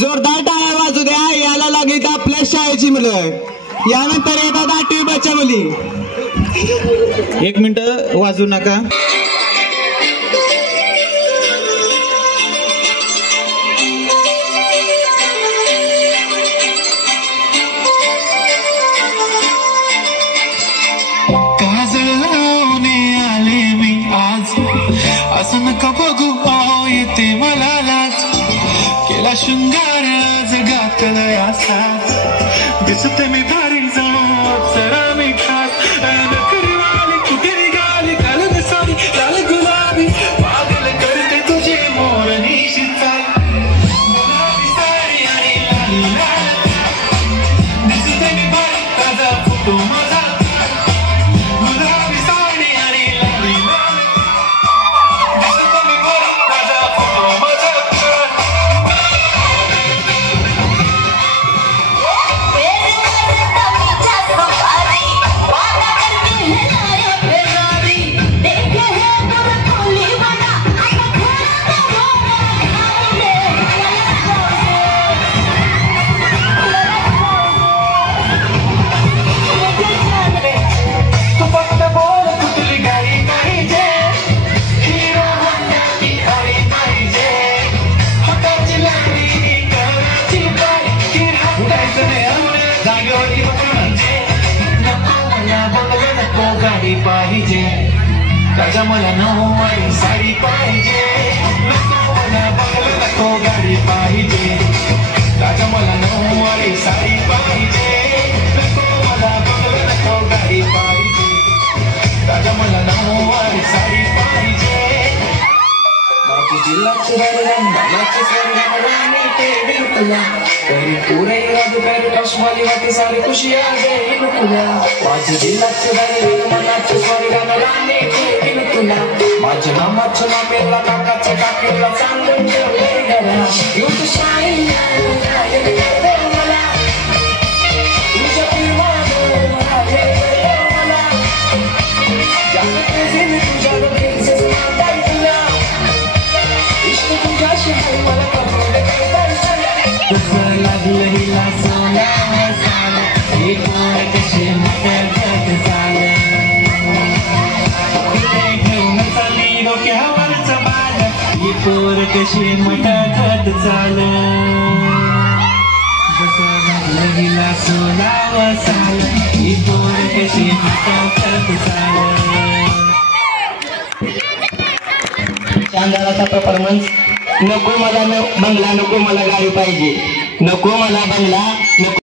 जोरदार टाळ्या वाजू द्या. याला लागेल आपल्या शाळेची मुलं. यानंतर येतात 8वी बच्चा मुली. 1 मिनिट वाजू नका. असं नका बघू येते मला लाज. केला शृंगार जगात असा दिसते मी भारी जाऊ सरा मी खास. नकरी वाली कुठे निघाली काल सारी लाल गुलाबी पागल करते तुझे मोरनी शिचाई. गुलाबी साडी आणि लाल लाल दिसते मी भारी ताजा फोटो माझा. गुलाबी साडी आणि लाल लाल पाहिजे राजा मला नऊवारी साडी पाहिजे. नको मला बंगला नको गाडी पाहिजे. राजा मला नऊवारी साडी पाहिजे. नको मला बंगला नको गाडी पाहिजे. राजा मला नऊवारी साडी पाहिजे. बाकी जिल्ह्याचे रंगाचे स्वर्गमरानी ते बिलकुला तरी पुरे राजू पेर कश्माली वाटी सारी खुशी आहे बिलकुला. माझे जिल्ह्याचे मनाचे स्वर्गमरानी ते बिलकुला. माझ्या नामाच्या नामेला काकाच्या काकीला सांगून ठेवले घरा. युथ शाईन मला तुझ्या पिरवानो आहे मला. तुझ्या लोकेशनचं नाव तुला इश्क तुझ्याशी मला करून कसं लागलं हिला सोना मसाला. ही पोर कशी मटकत झालं घेऊन चाली डोक्यावरचं बाल. ही पोर कशी मटकत झालं. जसं लागलं हिला सोना मसाला. ही पोर कशी मटकत झालं. शानदाराचा परफॉर्मन्स. नको मला बंगला नको मला गाडी पाहिजे. नको मला बंगला नको